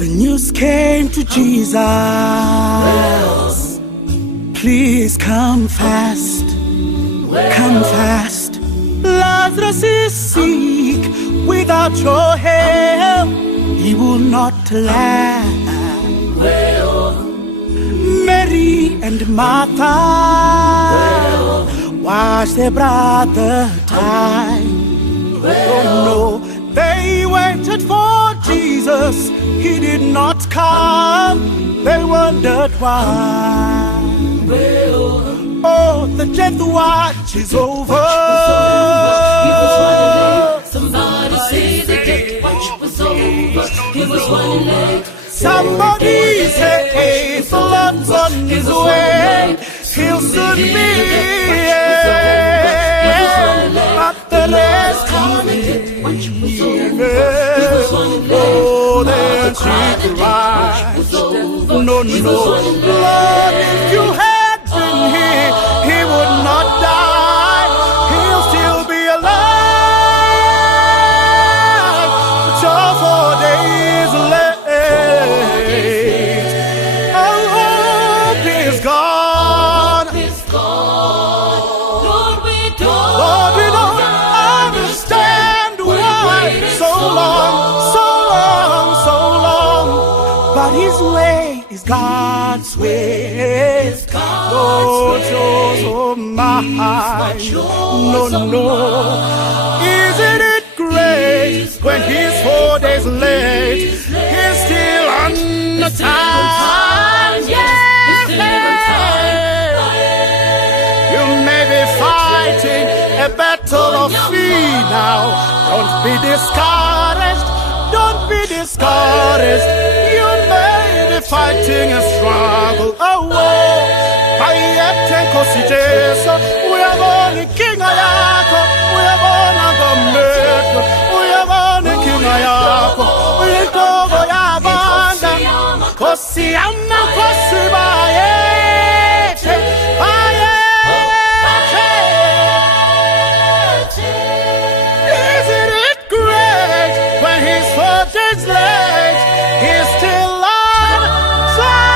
The news came to Jesus. Please come fast. Come fast. Lazarus is sick. Without your help, he will not last. Mary and Martha watched their brother die. Oh no, they waited for Jesus. He did not come. They wondered why. Oh, the death watch is over. Somebody say the death watch was over. He was running late. Somebody say the Lord's on his way. He'll soon be here. But the last coming. Oh, then she cried. No, Lord, if you had been here, he would not die. He'll still be alive. Just 4 days late. Our hope is gone. Lord, we don't understand why so long. But his way is God's way. Lord, oh my. No. Isn't it great when he's 4 days late? He's still on the time. You may be fighting a battle of fear now. Don't be discouraged. Don't be discouraged. You may be fighting a struggle. Oh, I am Tenkosi Jesu. We are born a king Ayako. We are born a Gomeko. We are born a king Ayako. We are Togo Yabanda. Kosi Amma Kosi Bayete. Isn't it great when he's 4 days late? He's still on time.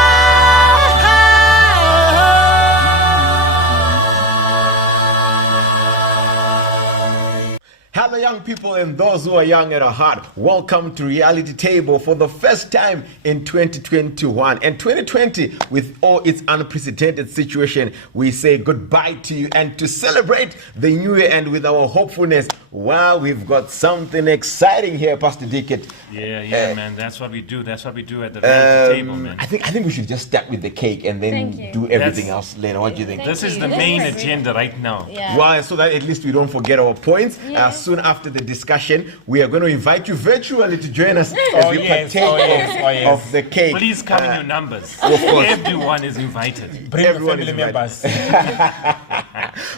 Hello, young people and those who are young at heart. Welcome to Reality Table for the first time in 2021. And 2020, with all its unprecedented situation, we say goodbye to you. And to celebrate the new year and with our hopefulness, wow, we've got something exciting here, Pastor Dickett. Yeah, man. That's what we do. That's what we do at the Reality Table, man. I think we should just start with the cake and then do everything else later. What do you think? This is the main agenda right now. Yeah. Well, so that at least we don't forget our points. Soon after the discussion, we are going to invite you virtually to join us as we partake of the cake. Please come in your numbers. Of course. Everyone is invited. Bring Everyone family is members.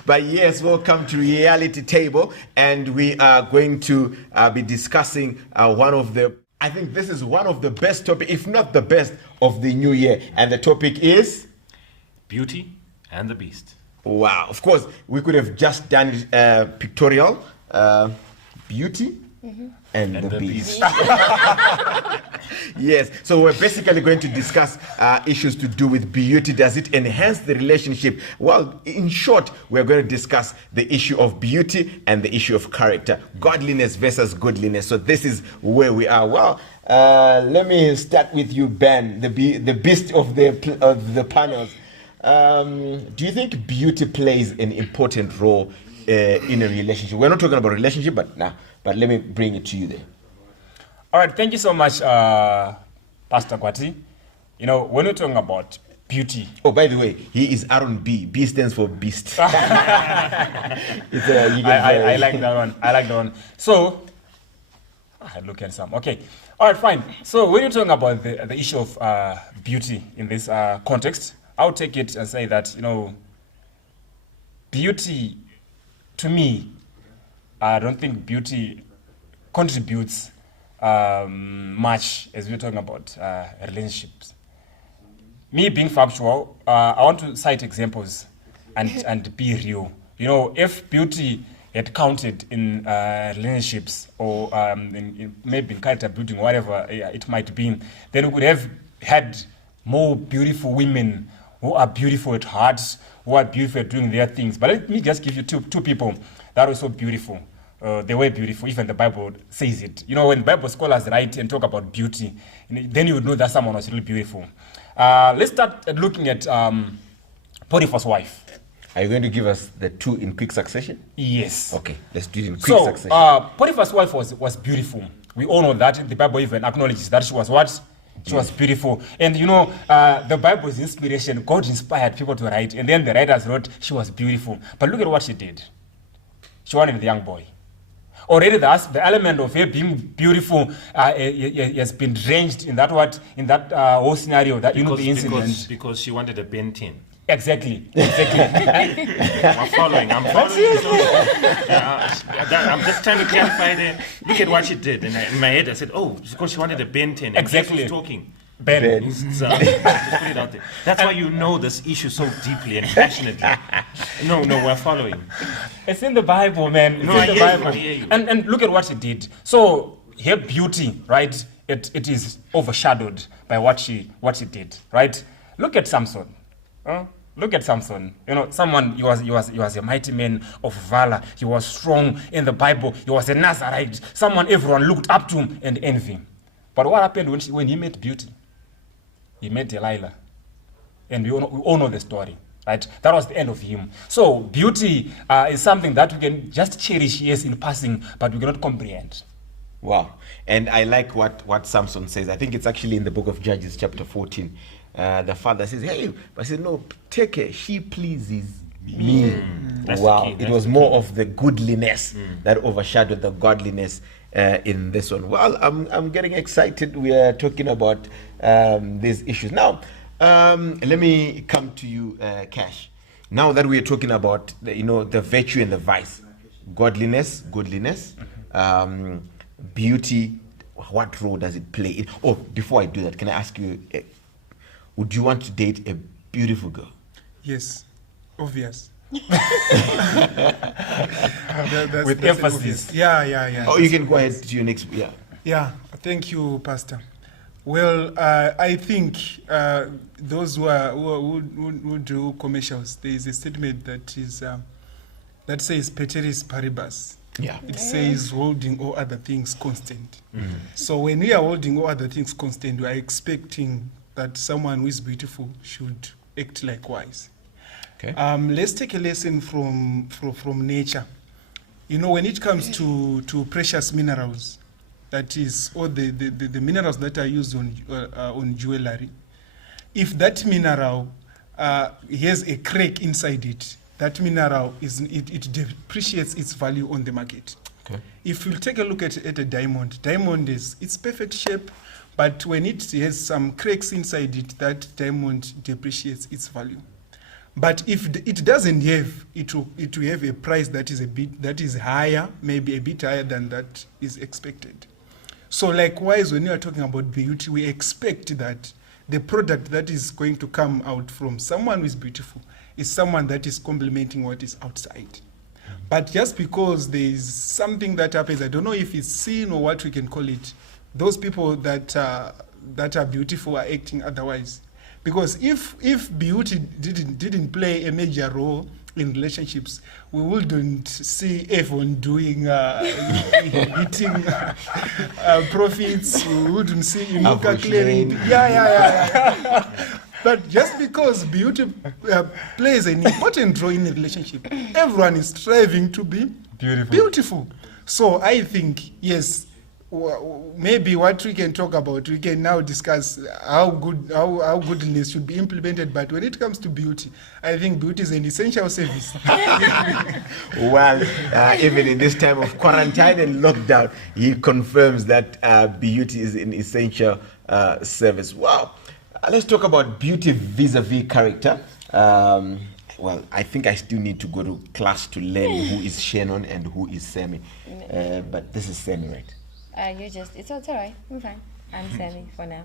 But yes, welcome to Reality Table, and we are going to be discussing one of the, I think this is one of the best topics, if not the best, of the new year. And the topic is? Beauty and the Beast. Wow. Of course, we could have just done it pictorial. Beauty and the Beast. Yes, so we're basically going to discuss issues to do with beauty. Does it enhance the relationship? Well, in short, we're going to discuss the issue of beauty and the issue of character, godliness versus goodliness. So this is where we are. Well, let me start with you, Ben, the beast of the panels. Do you think beauty plays an important role in a relationship? We're not talking about relationship, but let me bring it to you there. All right, thank you so much, Pastor Kwati. You know, when we're talking about beauty. Oh, by the way, he is Aaron B. B stands for beast. I like that one. I like that one. So, I look at some. Okay. All right, fine. So when you're talking about the issue of beauty in this context, I'll take it and say that, you know, beauty, to me, I don't think beauty contributes much as we're talking about relationships. Me being factual, I want to cite examples and be real. You know, if beauty had counted in relationships or maybe in character building, whatever it might be, then we could have had more beautiful women who are beautiful at heart, who are beautiful at doing their things. But let me just give you two people that were so beautiful. They were beautiful, even the Bible says it. You know, when Bible scholars write and talk about beauty, then you would know that someone was really beautiful. Let's start at looking at Potiphar's wife. Are you going to give us the two in quick succession? Yes. Okay, let's do it in quick succession. Potiphar's wife was beautiful. We all know that. The Bible even acknowledges that she was what? She was beautiful. And you know, the Bible's inspiration, God inspired people to write, and then the writers wrote she was beautiful. But look at what she did. She wanted the young boy. Already the element of her being beautiful has been drenched in that whole scenario, that the incident. Because she wanted a Bentin. Exactly. I'm following. I'm just trying to clarify there. Look at what she did. And in my head, I said, oh, because she wanted a Bentin. Exactly. Who's talking. Ben. So, just put it out there. That's why you know this issue so deeply and passionately. No, we're following. It's in the Bible, man. It's in the Bible. I hear you. And look at what she did. So her beauty, right? It is overshadowed by what she did, right? Look at Samson. Look at Samson. You know, he was a mighty man of valor. He was strong in the Bible. He was a Nazarite. Someone everyone looked up to him and envied. But what happened when he met beauty? He met Delilah. And we all know the story, right? That was the end of him. So beauty is something that we can just cherish, yes, in passing, but we cannot comprehend. Wow. And I like what Samson says. I think it's actually in the book of Judges, chapter 14. The father says, hey, but I said, no, take her. She pleases me. Wow. It was more of the goodliness that overshadowed the godliness in this one. Well, I'm getting excited. We are talking about these issues. Now, let me come to you, Cash. Now that we are talking about the virtue and the vice, goodliness, beauty, what role does it play? Before I do that, can I ask you, would you want to date a beautiful girl? Yes, obvious. With emphasis. Yeah. Oh, you can go ahead to your next. Yeah, thank you, Pastor. Well, I think those who do commercials, there is a statement that says "Peteris paribus." Yeah. It says holding all other things constant. So when we are holding all other things constant, we are expecting that someone who is beautiful should act likewise. Okay. Let's take a lesson from nature. You know, when it comes to precious minerals, that is, all the minerals that are used on jewelry, if that mineral has a crack inside it, that mineral it depreciates its value on the market. Okay. If you take a look at a diamond is its perfect shape, but when it has some cracks inside it, that diamond depreciates its value. But if it doesn't have, it will have a price that is higher, maybe a bit higher than that is expected. So likewise, when you are talking about beauty, we expect that the product that is going to come out from someone who is beautiful is someone that is complementing what is outside. But just because there is something that happens, I don't know if it's sin or what we can call it, those people that are beautiful are acting otherwise. Because if beauty didn't play a major role in relationships, we wouldn't see everyone doing eating profits. We wouldn't see Inuka clearing. Yeah. But just because beauty plays an important role in a relationship, everyone is striving to be beautiful. So I think, yes, maybe what we can talk about, we can now discuss how goodness should be implemented. But when it comes to beauty, I think beauty is an essential service. Well, even in this time of quarantine and lockdown, he confirms that beauty is an essential service. Wow. Let's talk about beauty vis-a-vis character. Well, I think I still need to go to class to learn who is Shannon and who is Sammy. But this is Sammy, right? It's all right. I'm fine. I'm Sammy for now.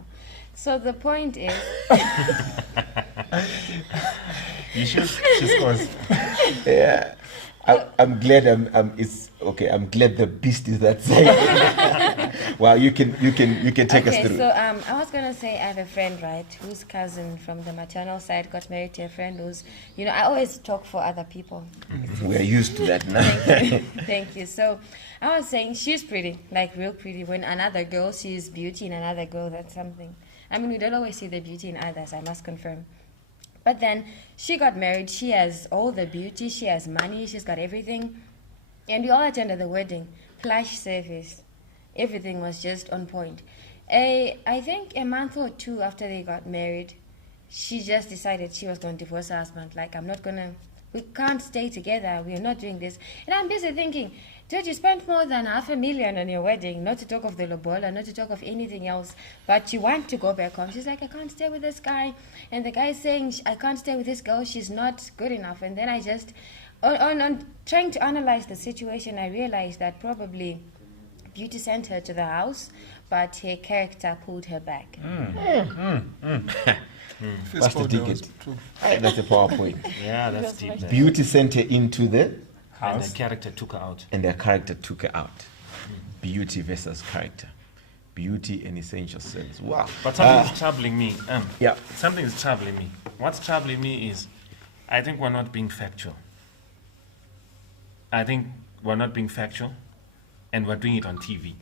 So the point is... You should. She scores. Yeah. I'm glad it's okay. I'm glad the beast is that side. Well, you can take us Okay, through. so I was gonna say I have a friend, right, whose cousin from the maternal side got married to a friend who's, I always talk for other people. We're used to that now. Thank you. So I was saying she's pretty, like real pretty. When another girl sees beauty in another girl, that's something. I mean, we don't always see the beauty in others, I must confirm. But then she got married. She has all the beauty. She has money. She's got everything. And we all attended the wedding. Plush service. Everything was just on point. I think a month or two after they got married, she just decided she was going to divorce her husband. Like, we can't stay together. We're not doing this. And I'm busy thinking, dude, you spent more than $500,000 on your wedding, not to talk of the lobola, not to talk of anything else, but you want to go back home. She's like, I can't stay with this guy. And the guy is saying, I can't stay with this girl. She's not good enough. And then I just, on trying to analyze the situation, I realized that probably beauty sent her to the house, but her character pulled her back. What's the ticket? That's a PowerPoint. Yeah, that's deep. There. Beauty sent her into the And the character took her out. and their character took her out. Beauty versus character. Beauty and essential service. Wow. But something's troubling me. Yeah. Something is troubling me. What's troubling me is, I think we're not being factual. I think we're not being factual, and we're doing it on TV.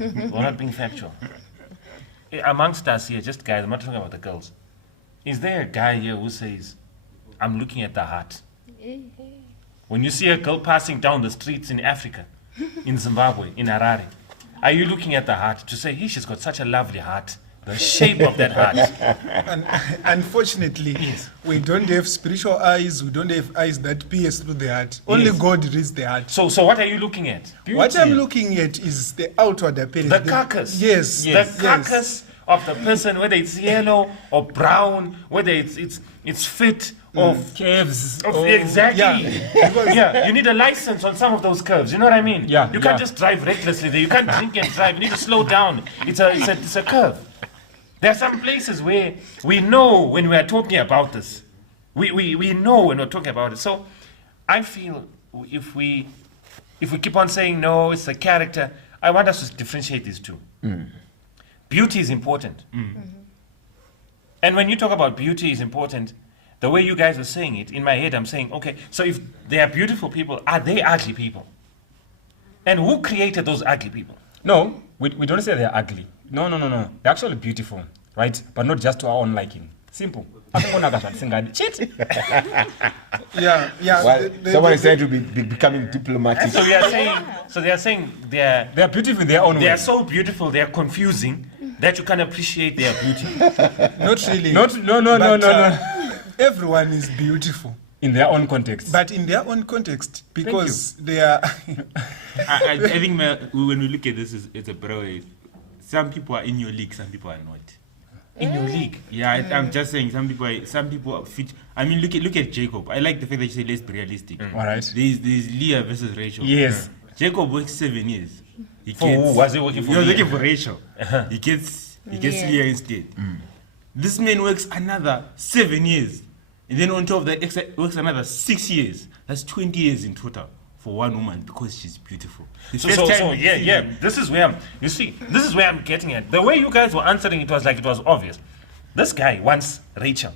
We're not being factual. Amongst us here, just guys, I'm not talking about the girls. Is there a guy here who says, I'm looking at the heart? When you see a girl passing down the streets in Africa, in Zimbabwe, in Harare, are you looking at the heart to say, hey, she's got such a lovely heart? The shape of that heart. And unfortunately, we don't have spiritual eyes. We don't have eyes that pierce through the heart. Only Yes. God reads the heart. So what are you looking at? What I'm looking at is the outward appearance. The carcass. Yes. The carcass of the person, whether it's yellow or brown, whether it's fit or Caves. exactly. Yeah. Because Yeah, you need a license on some of those curves. You know what I mean? Yeah, You can't yeah. just drive recklessly there. You can't drink and drive. You need to slow down. It's a curve. There are some places where we know when we are talking about this. We know when we're talking about it. So I feel if we keep on saying no, it's the character, I want us to differentiate these two. Beauty is important. And when you talk about beauty is important, the way you guys are saying it, in my head I'm saying, okay, so if they are beautiful people, are they ugly people? And who created those ugly people? No, we don't say they're ugly. No. They're actually beautiful, right? But not just to our own liking. Simple. Cheat. yeah. Well, someone is trying to be becoming diplomatic. So they are saying they're They're beautiful in their own they way. are so beautiful, they are confusing that you can appreciate their beauty. Not really. No. Everyone is beautiful, In their own context. but in their own context, because they are. I think when we look at this as a bro, some people are in your league, some people are not. In your league. Yeah, I'm just saying some people are fit. I mean, look at Jacob. I like the fact that you say let's be realistic. All right. There's Leah versus Rachel. Yes. Jacob works 7 years. He For who? Was he working for He was Leah? working for Rachel. He gets Yeah. Leah instead. This man works another 7 years, and then on top of that, works another 6 years. That's 20 years in total for one woman because she's beautiful. The first time we see them- This is where I'm getting at. The way you guys were answering it was like it was obvious. This guy wants Rachel,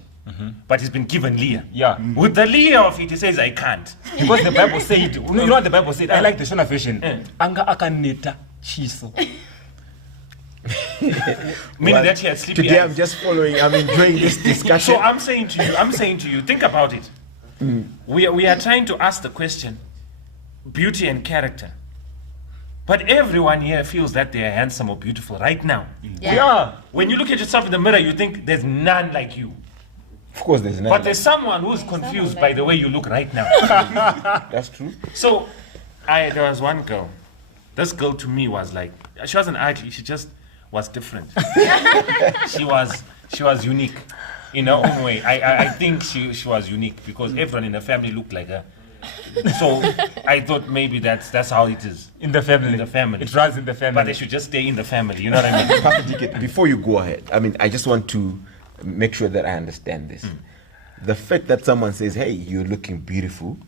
but he's been given Leah. Yeah. With the Leah of it, he says, I can't. Because the Bible said, you know what the Bible said? I like the Shona version. Anga akaneta chiso. Meaning that he had sleepy Today eyes. I'm just following. I'm enjoying this discussion. So I'm saying to you, think about it. We are trying to ask the question, beauty and character. But everyone here feels that they are handsome or beautiful right now. Yeah. When you look at yourself in the mirror, you think there's none like you. Of course, there's none. But there's someone who's confused by the way you look right now. That's true. So there was one girl. This girl to me was like, she wasn't ugly, she just was different. she was unique in her own way. I think she was unique because everyone in the family looked like her. So I thought maybe that's how it is. In the family. In the family. It runs in the family. But they should just stay in the family, you know what I mean? Pastor Dickett, before you go ahead, I mean, I just want to make sure that I understand this. The fact that someone says, "Hey, you're looking beautiful,"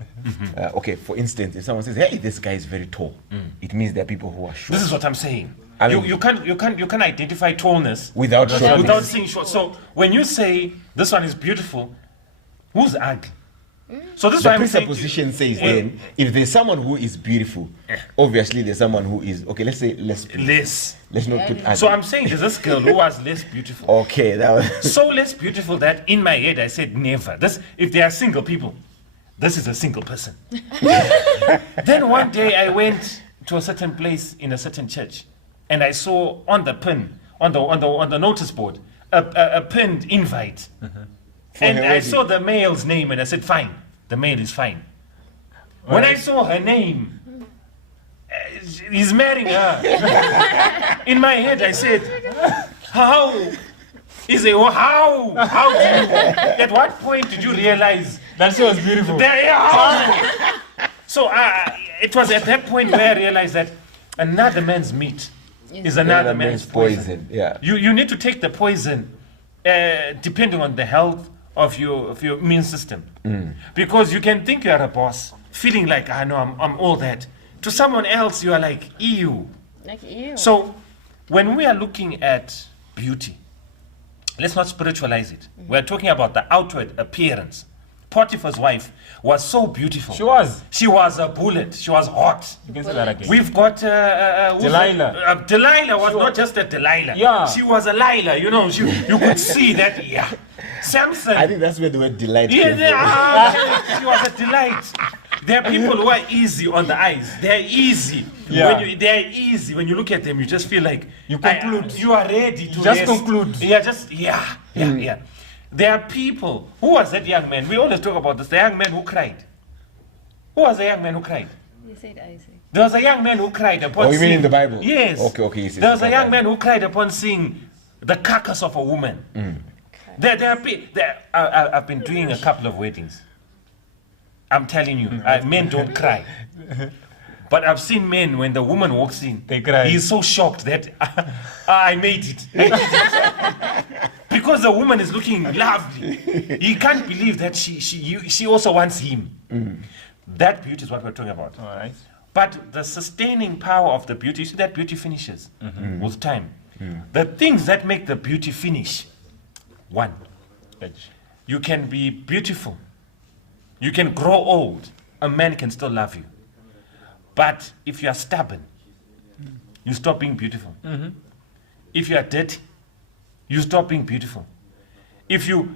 okay. For instance, if someone says, "Hey, this guy is very tall," it means there are people who are short. This is what I'm saying. I mean- you can't identify tallness Without shortness. without seeing short. So when you say this one is beautiful, who's ugly? So this is The why I'm saying. presupposition says then, if there's someone who is beautiful, obviously there's someone who is okay. Let's say less. beautiful. Less. Let's not put. So ugly. I'm saying there's this girl who was less beautiful. Okay, that was. So less beautiful that in my head I said never. This, if they are single people, this is a single person. Then one day I went to a certain place in a certain church, and I saw on the pin, on the notice board, a pinned invite, and her I wedding. saw the male's name, and I said, "Fine, the male is fine." When I saw her name, he's marrying her. In my head, I said, "How is it? How? How do you? At what point did you realize That she was beautiful. So it was at that point where I realized that another man's meat is another man's poison. Yeah. You need to take the poison depending on the health of your immune system. Because you can think you are a boss, feeling like, I know I'm all that. To someone else, you are like, ew. Like you. So when we are looking at beauty, let's not spiritualize it. We're talking about the outward appearance. Potiphar's wife was so beautiful. She was. She was a bullet. She was hot. You can say that again. We've got Delilah. Delilah was not just a Delilah. Yeah. She was a Lila. You know, you could see that. Yeah. Samson. I think that's where the word delight Yeah, came from. she was a delight. There are people who are easy on the eyes. They're easy. Yeah. They're easy. When you look at them, you just feel like You conclude. you are ready to Just rest. conclude. Yeah. There are people. Who was that young man? We always talk about this. The young man who cried. Who was the young man who cried? You said Isaac. There was a young man who cried upon Oh, you mean seeing. in the Bible? Yes. Okay, yes, There was a yes, young yes. man who cried upon seeing the carcass of a woman. I've been doing a couple of weddings. I'm telling you, men don't cry. But I've seen men, when the woman walks in, They cry. He's so shocked that I made it. I did it. Because the woman is looking lovely. He can't believe that she also wants him. That beauty is what we're talking about. All right. But the sustaining power of the beauty, you see that beauty finishes with time. The things that make the beauty finish, one, you can be beautiful. You can grow old. A man can still love you. But if you are stubborn, you stop being beautiful. If you are dirty, you stop being beautiful. If you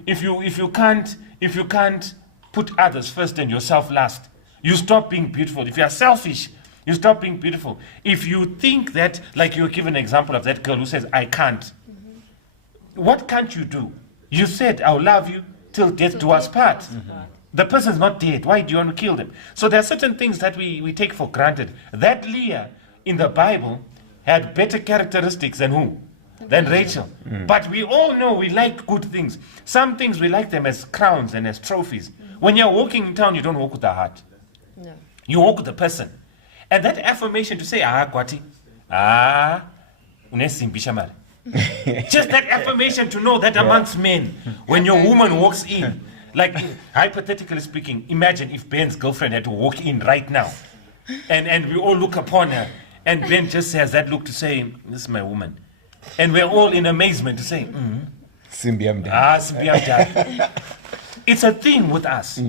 can't put others first and yourself last, you stop being beautiful. If you are selfish, you stop being beautiful. If you think that, like you give an example of that girl who says, I can't. What can't you do? You said, I'll love you till death do us part. The person's not dead. Why do you want to kill them? So there are certain things that we take for granted. That Leah in the Bible had better characteristics than who? Than Rachel. But we all know we like good things. Some things we like them as crowns and as trophies. When you're walking in town, you don't walk with the heart. No. You walk with the person. And that affirmation to say, Kwati, unesimbisha mali. Just that affirmation to know that amongst men, when your woman walks in, like hypothetically speaking, imagine if Ben's girlfriend had to walk in right now, and we all look upon her, and Ben just has that look to say, this is my woman. And we're all in amazement to say, Sibiyamdala. It's a thing with us.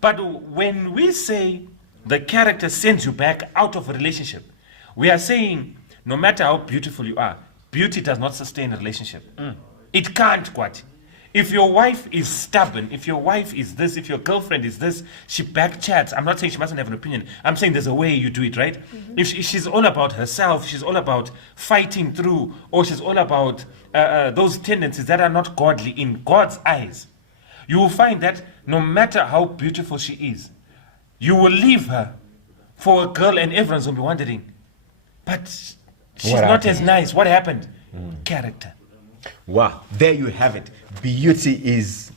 But when we say the character sends you back out of a relationship, we are saying no matter how beautiful you are, beauty does not sustain a relationship. It can't, Kwati. If your wife is stubborn, if your wife is this, if your girlfriend is this, she back chats. I'm not saying she mustn't have an opinion. I'm saying there's a way you do it, right? If she's all about herself, she's all about fighting through, or she's all about those tendencies that are not godly in God's eyes, you will find that no matter how beautiful she is, you will leave her for a girl and everyone's going to be wondering, but she's What not happened? as nice. What happened? Character. Wow, there you have it. Beauty is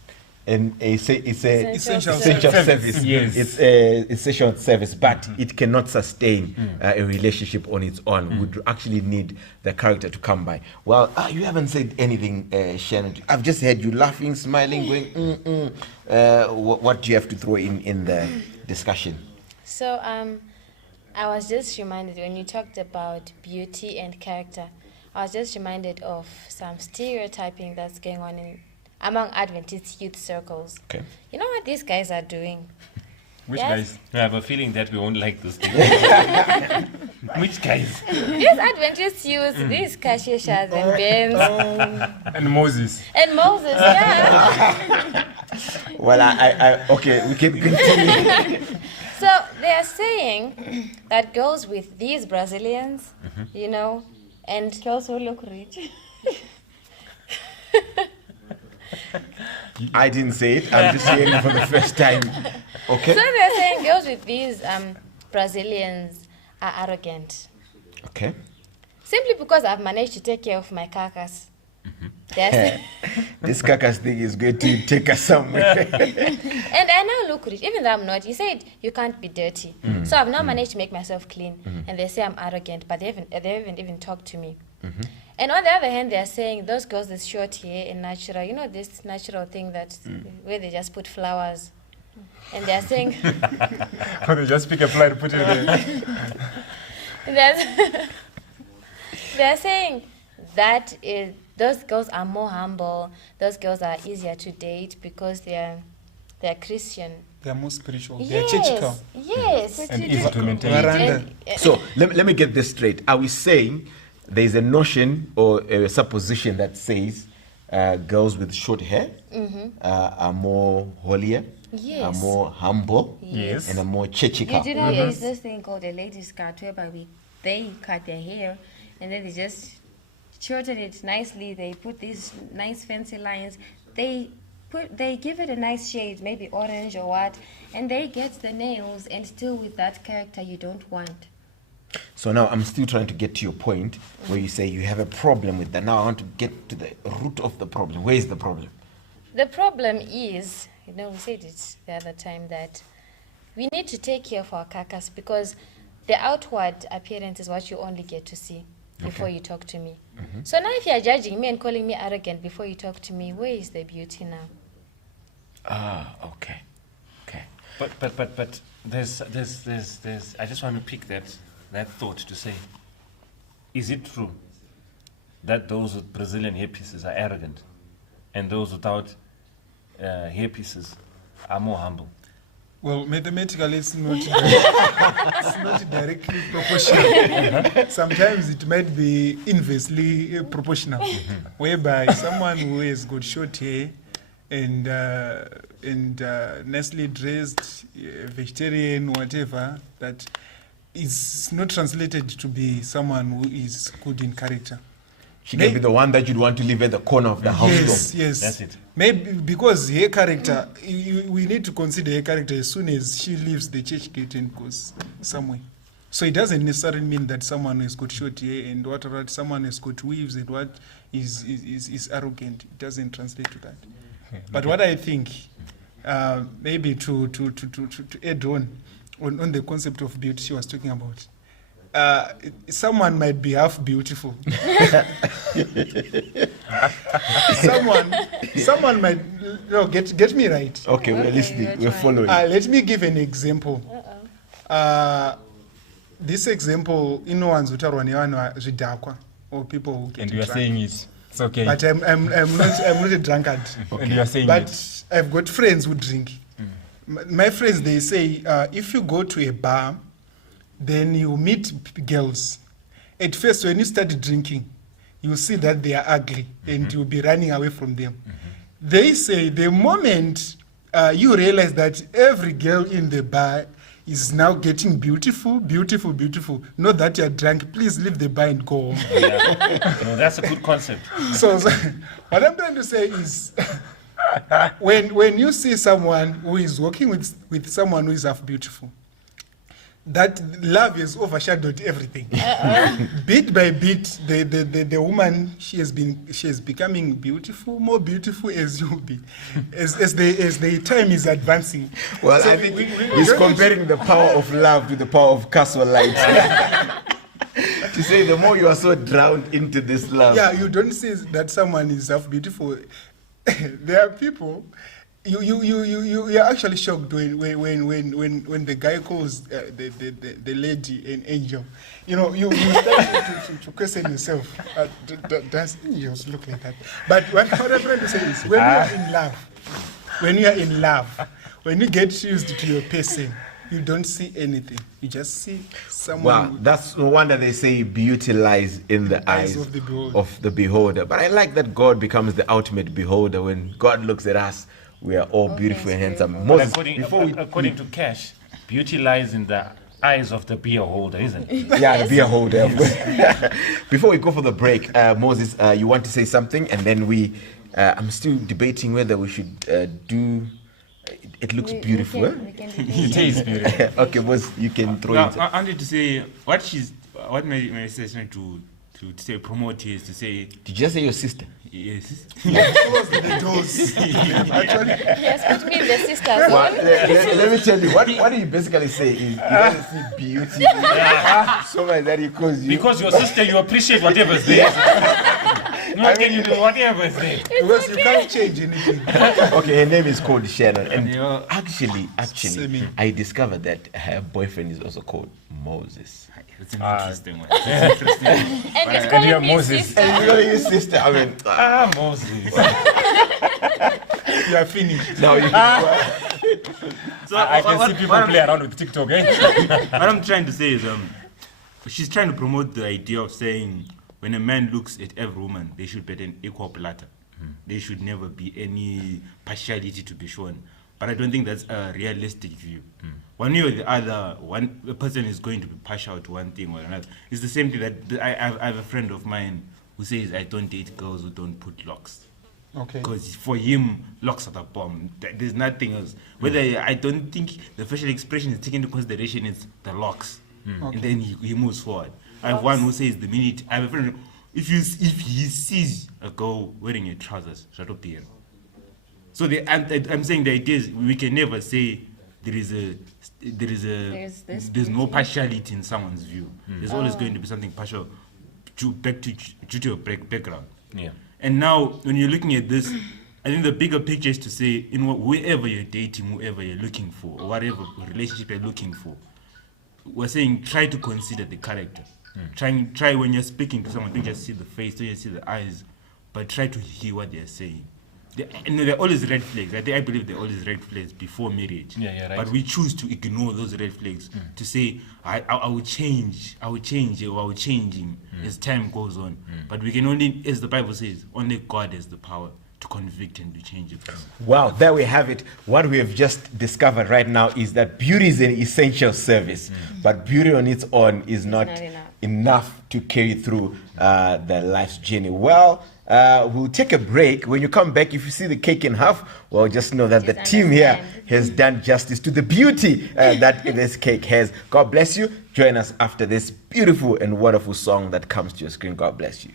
it's a Essential service. Yes. It's essential service, but it cannot sustain a relationship on its own. Would actually need the character to come by. Well, you haven't said anything, Shannon. I've just heard you laughing, smiling, going. What do you have to throw in the discussion? So I was just reminded when you talked about beauty and character, I was just reminded of some stereotyping that's going on among Adventist youth circles. Okay. You know what these guys are doing? Which Yes. guys? I have a feeling that we won't like this thing. Which guys? These Adventist youth, these Kashishas and Bens And Moses. and Moses, yeah. Well, I okay, we can continue. So they are saying that girls with these Brazilians, you know, and girls who look rich. I didn't say it. I'm just hearing it for the first time. Okay. So they're saying girls with these Brazilians are arrogant. Okay. Simply because I've managed to take care of my carcass. They're saying, This carcass thing is going to take us somewhere. and I now look rich, even though I'm not. You said you can't be dirty. So I've now managed to make myself clean. And they say I'm arrogant, but they haven't even talked to me. And on the other hand, they're saying those girls with short hair and natural, you know, this natural thing that where they just put flowers. And they're saying, They just pick a fly and put it there. they're saying that those girls are more humble. Those girls are easier to date because they're Christian. They are more spiritual. They are churchical. Yes. And easy to maintain. Varanda. So let me get this straight. Are we saying there's a notion or a supposition that says girls with short hair are more holier, are Yes. more humble, Yes. and are more You churchical? do know there's this thing called a ladies' cut whereby they cut their hair and then they just shorten it nicely. They put these nice fancy lines. They give it a nice shade, maybe orange or what, and they get the nails and still with that character you don't want. So now I'm still trying to get to your point where you say you have a problem with that. Now I want to get to the root of the problem. Where is the problem? The problem is, you know, we said it the other time that we need to take care of our carcass because the outward appearance is what you only get to see before you talk to me. So now if you are judging me and calling me arrogant before you talk to me, where is the beauty now? Ah, okay. But there's I just want to pick that thought to say, is it true that those with Brazilian hairpieces are arrogant and those without hairpieces are more humble? Well, mathematically, it's not directly proportional. Sometimes it might be inversely proportional, whereby someone who has got short hair and nicely dressed, vegetarian, whatever, that is not translated to be someone who is good in character. She can be the one that you'd want to live at the corner of the house. Yes, yes. That's it. Maybe because her character, we need to consider her character as soon as she leaves the church gate and goes somewhere. So it doesn't necessarily mean that someone has got short hair and what someone has got weaves and what is arrogant. It doesn't translate to that. But what I think, maybe to add on the concept of beauty she was talking about, someone might be half beautiful. someone might get me right. Okay, we're listening. We're following. Let me give an example. This example, ones who are zvidakwa or people who get And you are drunk. saying it's okay. But I'm not a drunkard. And you are saying But I've got friends who drink. My friends, they say, if you go to a bar, then you meet girls. At first, when you start drinking, you see that they are ugly and you'll be running away from them. They say the moment you realize that every girl in the bar is now getting beautiful, beautiful, beautiful, not that you're drunk, please leave the bar and go home. Yeah. No, that's a good concept. So what I'm trying to say is, when you see someone who is working with someone who is half beautiful, that love has overshadowed everything. Bit by bit, the woman she is becoming beautiful, more beautiful as you be, as the time is advancing. Well, So I think we he's don't- comparing the power of love to the power of castle light. To say the more you are so drowned into this love. Yeah, you don't see that someone is half beautiful. There are people. You're actually shocked when the guy calls the lady an angel. You start to question yourself. Does angels look like that? But what I'm trying to say is when you are in love, when you get used to your person, you don't see anything. You just see someone. Wow, that's no wonder they say beauty lies in the eyes of the beholder. of the beholder. But I like that God becomes the ultimate beholder. When God looks at us, we are all beautiful and handsome. But Moses, according to Cash, beauty lies in the eyes of the beer holder, isn't it? yeah, the beer holder. Before we go for the break, Moses, you want to say something, and then I'm still debating whether we should do. It looks beautiful. We can debate. It is beautiful. Okay, Moses, you can throw Now, it. I wanted to say what my sister trying to say promote is to say Did you just say your sister? yes. Close the doors. Actually, Yes, between the sisters. Well, let me tell you, what you basically say is you want to see beauty so much that he calls you. Because your sister, you appreciate whatever's there. What can you do? Whatever is there. because you can't change anything. Okay, her name is called Shannon, and Yeah. actually, Semi. I discovered that her boyfriend is also called Moses. It's an interesting one. It's interesting. And it's and calling you're me Moses. sister. And you know your sister. I mean, Moses. You are finished. now you So I can what- see people what play around with TikTok, eh? what I'm trying to say is she's trying to promote the idea of saying when a man looks at every woman, they should be an equal platter. There should never be any partiality to be shown. But I don't think that's a realistic view. One way or the other, a person is going to be partial to one thing or another. It's the same thing that I have a friend of mine who says, I don't date girls who don't put locks. Okay. Because for him, locks are the bomb. There's nothing else. Whether I don't think the facial expression is taken into consideration is the locks. And then he moves forward. I have one who says the minute I have a friend, if he sees a girl wearing a trousers, shut up here. So I'm saying the idea is we can never say there's no partiality in someone's view. There's always going to be something partial due to your background. Yeah. And now, when you're looking at this, I think the bigger picture is to say, whoever you're dating, whoever you're looking for, or whatever relationship you're looking for, we're saying try to consider the character. Try when you're speaking to someone, don't just see the face, don't just see the eyes, but try to hear what they're saying. There are always red flags. I believe there are always red flags before marriage. Yeah, right. But we choose to ignore those red flags to say, I will change, or I will change him as time goes on. But we can only, as the Bible says, only God has the power to convict and to change a person. Wow, there we have it. What we have just discovered right now is that beauty is an essential service, but beauty on its own is not enough to carry through the life's journey. Well, we'll take a break. When you come back, if you see the cake in half, well, just know that the team here has done justice to the beauty that this cake has. God bless you. Join us after this beautiful and wonderful song that comes to your screen. God bless you.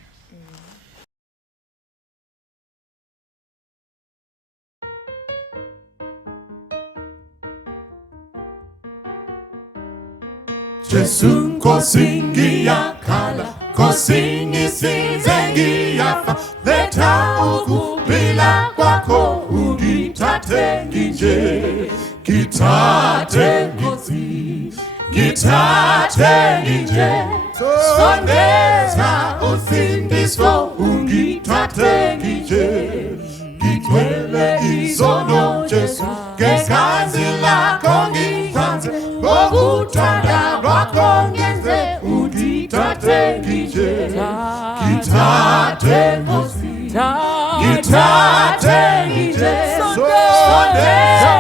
Jesu Nkosi ngiyakhala, Nkosi ngisize ngiyafa, letha ukuphila kwakho ungithathe nginje, ngithathe Nkosi, ngithathe nginje, sondeza usindiso ungithathe nginje, ngithwele izono Jesu, ngegazi lakho ngihlanze, ngokuthanda kwakho ngenze ungithathe nginje, ngithathe Nkosi, ngithathe nginje, sondeza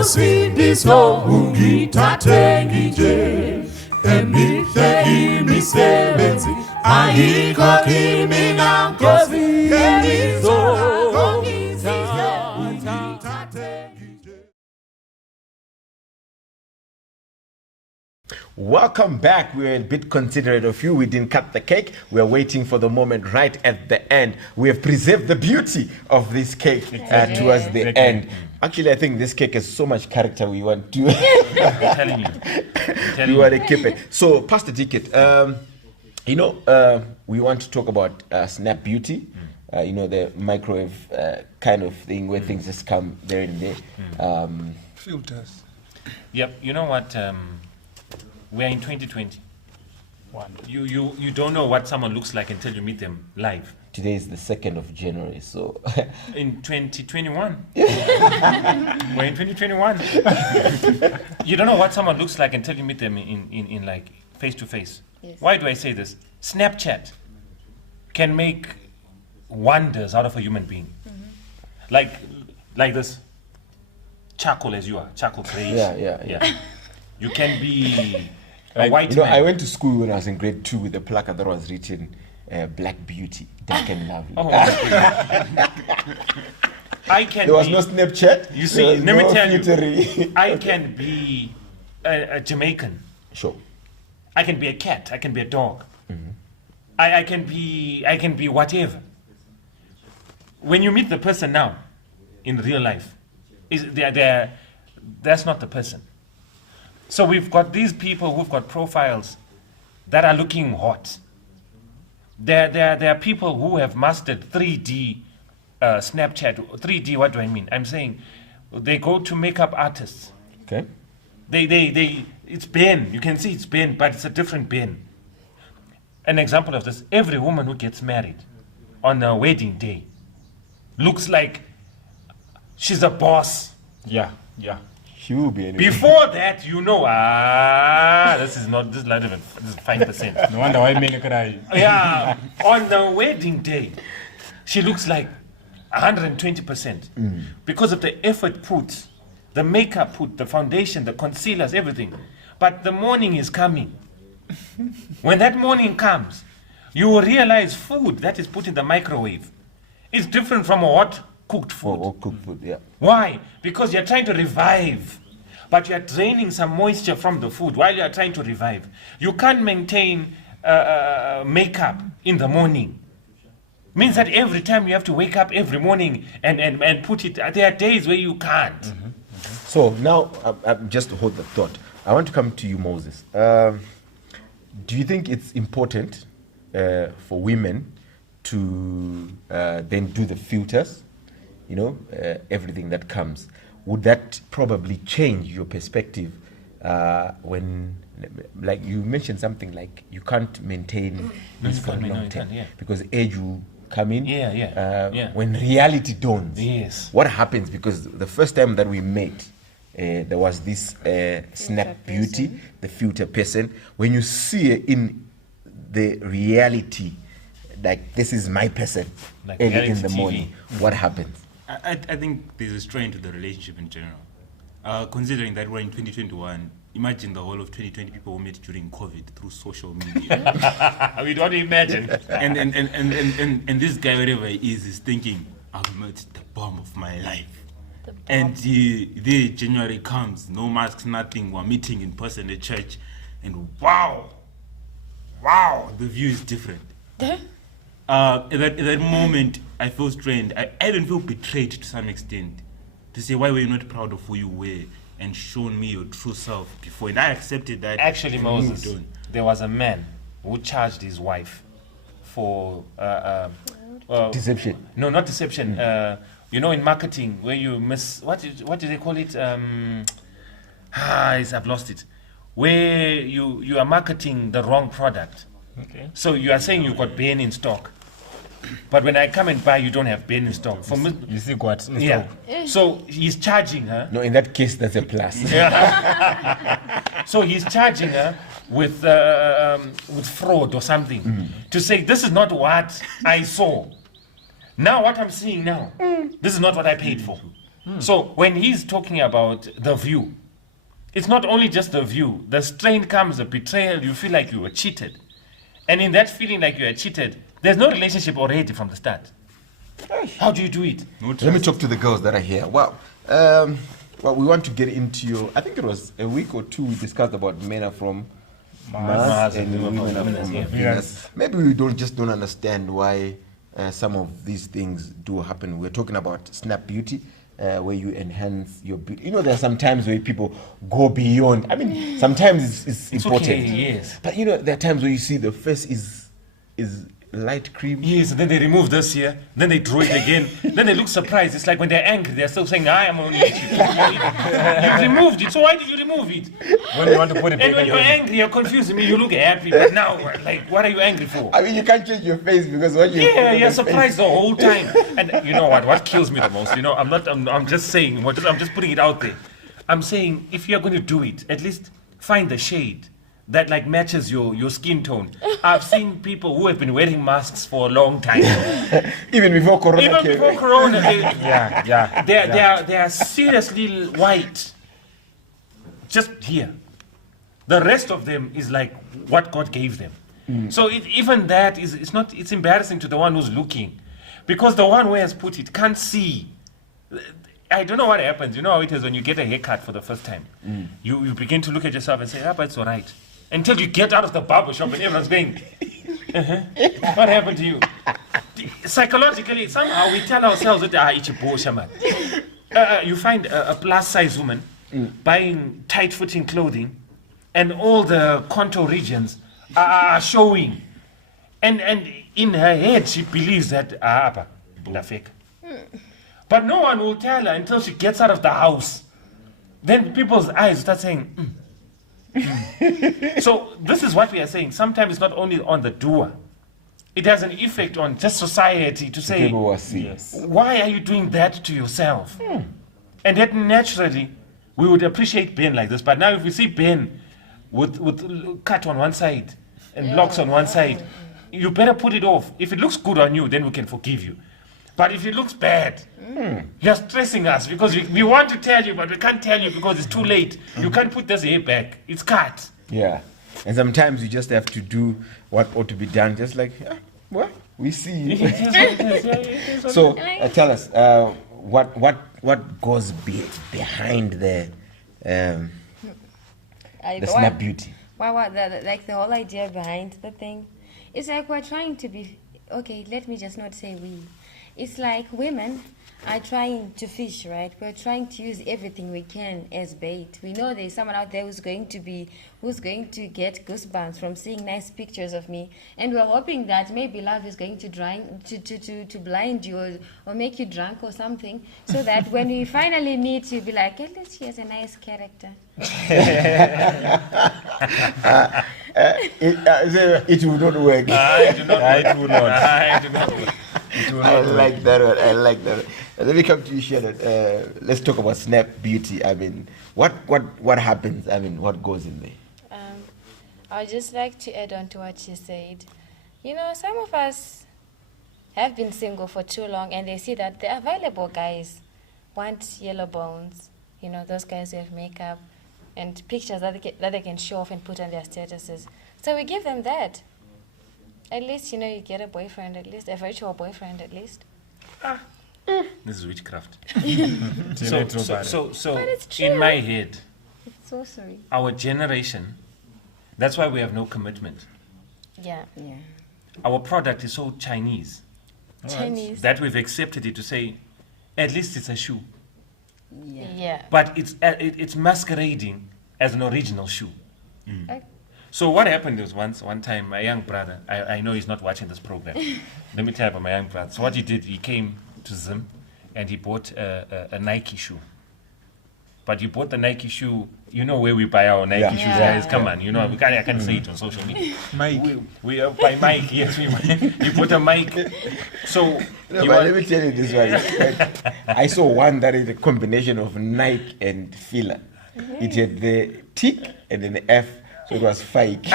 usindiso ungithathe nginje, emihle imisebenzi ayikho kimi na Nkosi, ngizongithathe nginje. Welcome back. We were a bit considerate of you. We didn't cut the cake. We are waiting for the moment right at the end. We have preserved the beauty of this cake towards the Exactly. end. Actually, I think this cake has so much character. We want to, I'm telling you. we want to keep it. So, Pastor Dickett, we want to talk about Snap Beauty. The microwave kind of thing where things just come there and there. Filters. Yep. You know what? We're in 2020. You don't know what someone looks like until you meet them live. Today is the 2nd of January, so In 2021. We're in 2021. You don't know what someone looks like until you meet them in like face to face. Yes. Why do I say this? Snapchat can make wonders out of a human being. Like this. Charcoal as you are, charcoal crazy. Yeah. You can be a Like, white man. I went to school when I was in grade 2 with a placard that was written Black Beauty, dark and lovely. Oh, I can There was be, no Snapchat. You see, there was let me no tell you, filtering. I can be a Jamaican. Sure. I can be a cat. I can be a dog. I can be whatever. When you meet the person now, in real life, that's not the person. So we've got these people who've got profiles that are looking hot. There are people who have mastered 3D Snapchat. 3D, what do I mean? I'm saying they go to makeup artists. Okay. It's Ben. You can see it's Ben, but it's a different Ben. An example of this, every woman who gets married on a wedding day looks like she's a boss. Yeah. She will be anyway. Before that, this is 5%. No wonder why men cry. Yeah, on the wedding day, she looks like 120% because of the effort put, the makeup put, the foundation, the concealers, everything. But the morning is coming. When that morning comes, you will realize food that is put in the microwave is different from a hot cooked food. Or cooked food, yeah. Why? Because you're trying to revive, but you're draining some moisture from the food while you're trying to revive. You can't maintain makeup in the morning. Means that every time you have to wake up every morning and put it, there are days where you can't. So now, just to hold the thought, I want to come to you, Moses. Do you think it's important for women to then do the filters? Everything that comes. Would that probably change your perspective when, like you mentioned something like you can't maintain this for a long time because age will come in. Yeah. When reality dawns, Yes. what happens? Because the first time that we met, there was this Snap Beauty, the filter person. When you see it in the reality, like this is my person, Like early reality in the TV. morning, what happens? I think there's a strain to the relationship in general. Considering that we're in 2021, imagine the whole of 2020 people who met during COVID through social media. We don't imagine. and this guy, wherever he is thinking, I've met the bomb of my life. And the January comes, no masks, nothing. We're meeting in person at church, and wow, the view is different. At that moment, I feel strained. I even feel betrayed to some extent. To say, why were you not proud of who you were and shown me your true self before? And I accepted that. Actually, and Moses, moved on. there was a man who charged his wife for Deception. No, not deception. In marketing, where you miss what do they call it? I've lost it. Where you are marketing the wrong product. Okay. So you are saying you've got Ben in stock, but when I come and buy, you don't have Ben in stock. For me, You see what? yeah. So he's charging her. No, in that case, that's a plus. So he's charging her with fraud or something to say this is not what I saw. Now what I'm seeing now, this is not what I paid for. So when he's talking about the view, it's not only just the view. The strain comes, the betrayal. You feel like you were cheated, and in that feeling like you were cheated, there's no relationship already from the start. How do you do it? Let me talk to the girls that are here. Well, we want to get into your. I think it was a week or two we discussed about men are from Mars and and women are Venus, from yeah. Venus. Maybe we don't understand why some of these things do happen. We're talking about snap beauty, where you enhance your beauty. You know, there are some times where people go beyond. I mean, sometimes it's important. okay, yes. But you know, there are times where you see the face is light cream. Yes, and then they remove this here, then they draw it again, then they look surprised. It's like when they're angry, they're still saying, I am only you removed it, so why did you remove it? When you want to put it And back when you're again. angry, you're confusing me, you look happy, but now, like, what are you angry for? I mean, you can't change your face because what you Yeah, you're surprised the whole time. And you know what kills me the most? You know, I'm just saying, I'm just putting it out there. I'm saying, if you're going to do it, at least find the shade that like matches your skin tone. I've seen people who have been wearing masks for a long time. Even before Corona Even came. before Corona, Yeah. they are seriously white. Just here. The rest of them is like what God gave them. So even that it's embarrassing to the one who's looking, because the one who has put it can't see. I don't know what happens. You know how it is when you get a haircut for the first time. You begin to look at yourself and say, but it's all right. Until you get out of the barber shop and everyone's going, what happened to you? Psychologically, somehow we tell ourselves that it's a bullshit, man. You find a plus-size woman buying tight-fitting clothing, and all the contour regions are showing. And in her head, she believes that, fake. But no one will tell her until she gets out of the house. Then people's eyes start saying, So this is what we are saying. Sometimes it's not only on the doer. It has an effect on just society to say, People will see. why are you doing that to yourself? And that naturally, we would appreciate Ben like this. But now if we see Ben with cut on one side and locks on one side, you better put it off. If it looks good on you, then we can forgive you. But if it looks bad, you're stressing us because we want to tell you, but we can't tell you because it's too late. You can't put this hair back. It's cut. Yeah. And sometimes you just have to do what ought to be done, just like, well, we see you. So tell us, what goes behind the snap beauty? Like the whole idea behind the thing, it's like we're trying to be, okay, let me just not say we. It's like women are trying to fish, right? We're trying to use everything we can as bait. We know there's someone out there who's going to get goosebumps from seeing nice pictures of me, and we're hoping that maybe love is going to blind you or make you drunk or something, so that when we finally meet, you'll be like, at least she has a nice character. It will not work. It will not work. I like that one. I like that one. Let me come to you, Shannon. Let's talk about snap beauty. I mean, what happens? I mean, what goes in there? I would just like to add on to what she said. You know, some of us have been single for too long, and they see that the available guys want yellow bones. You know, those guys who have makeup and pictures that they can show off and put on their statuses. So we give them that. At least, you know, you get a boyfriend, at least, a virtual boyfriend, at least. This is witchcraft. So, So But it's in true. my head, It's sorcery. our generation, that's why we have no commitment. Yeah. Yeah. Our product is so Chinese Chinese. that we've accepted it to say, at least it's a shoe. Yeah. But it's masquerading as an original shoe. So what happened was one time, my young brother, I know he's not watching this program. Let me tell you about my young brother. So what he did, he came to Zim and he bought a Nike shoe. But you bought the Nike shoe, you know where we buy our Nike shoes, guys. Come on, you know, I can't say it on social media. Mike. We buy Mike, yes, you bought a Mike. So No, you but are- let me tell you this one. I saw one that is a combination of Nike and filler. It had the tick and then the F, so it was fake.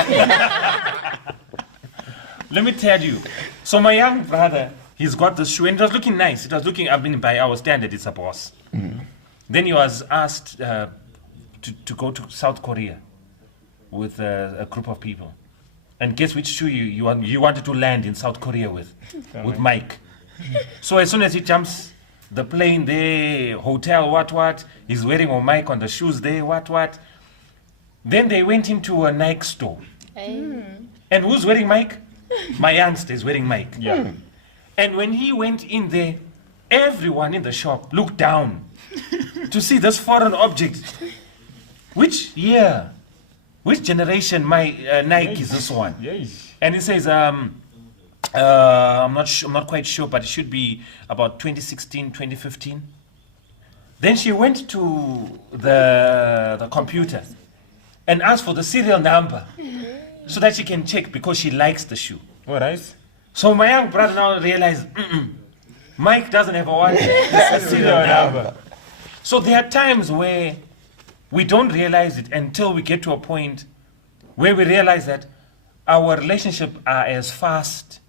Let me tell you. So my young brother, he's got this shoe and it was looking nice. It was looking, I mean, by our standard, it's a boss. Then he was asked to go to South Korea with a group of people. And guess which shoe you wanted to land in South Korea with Mike. So as soon as he jumps the plane there, hotel, what, he's wearing a Mike on the shoes there, what. Then they went into a Nike store. And who's wearing mic? My youngster is wearing mic. Yeah. And when he went in there, everyone in the shop looked down to see this foreign object. Which year? Which generation Nike is this one? Yes. And he says, I'm not quite sure, but it should be about 2016, 2015. Then she went to the computer and asked for the serial number so that she can check because she likes the shoe. All right. So my young brother now realized, Mike doesn't have a serial number. So there are times where we don't realize it until we get to a point where we realize that our relationships are as fast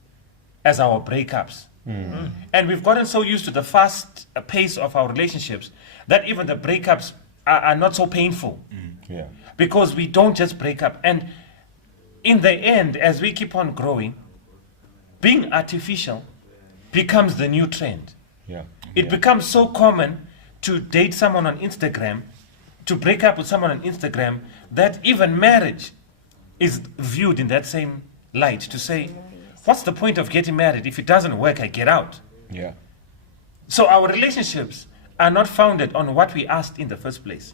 as our breakups. And we've gotten so used to the fast pace of our relationships that even the breakups are not so painful. Yeah. Because we don't just break up. And in the end, as we keep on growing, being artificial becomes the new trend. Yeah. It becomes so common to date someone on Instagram, to break up with someone on Instagram, that even marriage is viewed in that same light, to say, what's the point of getting married? If it doesn't work, I get out. Yeah. So our relationships are not founded on what we asked in the first place,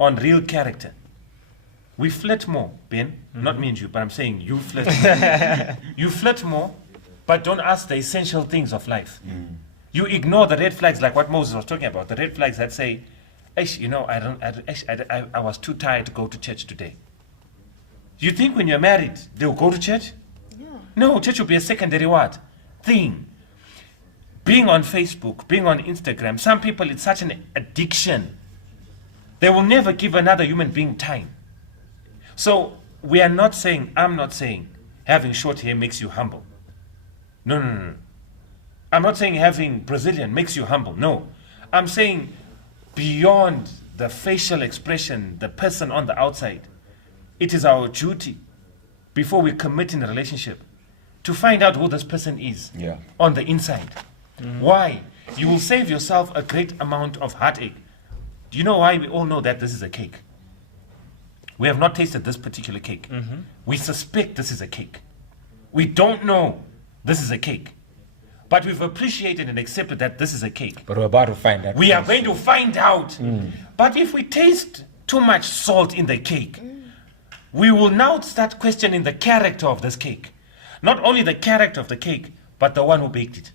on real character. We flirt more, Ben, not me and you, but I'm saying you flirt. You flirt more, but don't ask the essential things of life. You ignore the red flags, like what Moses was talking about, the red flags that say, "Eish, you know, I was too tired to go to church today." You think when you're married, they'll go to church? No, church will be a secondary what? Thing. Being on Facebook, being on Instagram, some people, it's such an addiction. They will never give another human being time. So we are not saying, I'm not saying, having short hair makes you humble. No. I'm not saying having Brazilian makes you humble. No. I'm saying beyond the facial expression, the person on the outside, it is our duty before we commit in a relationship to find out who this person is on the inside. Why? You will save yourself a great amount of heartache. Do you know why we all know that this is a cake? We have not tasted this particular cake. We suspect this is a cake. We don't know this is a cake. But we've appreciated and accepted that this is a cake. But we're about to find out. We are going to find out. But if we taste too much salt in the cake, we will now start questioning the character of this cake. Not only the character of the cake, but the one who baked it.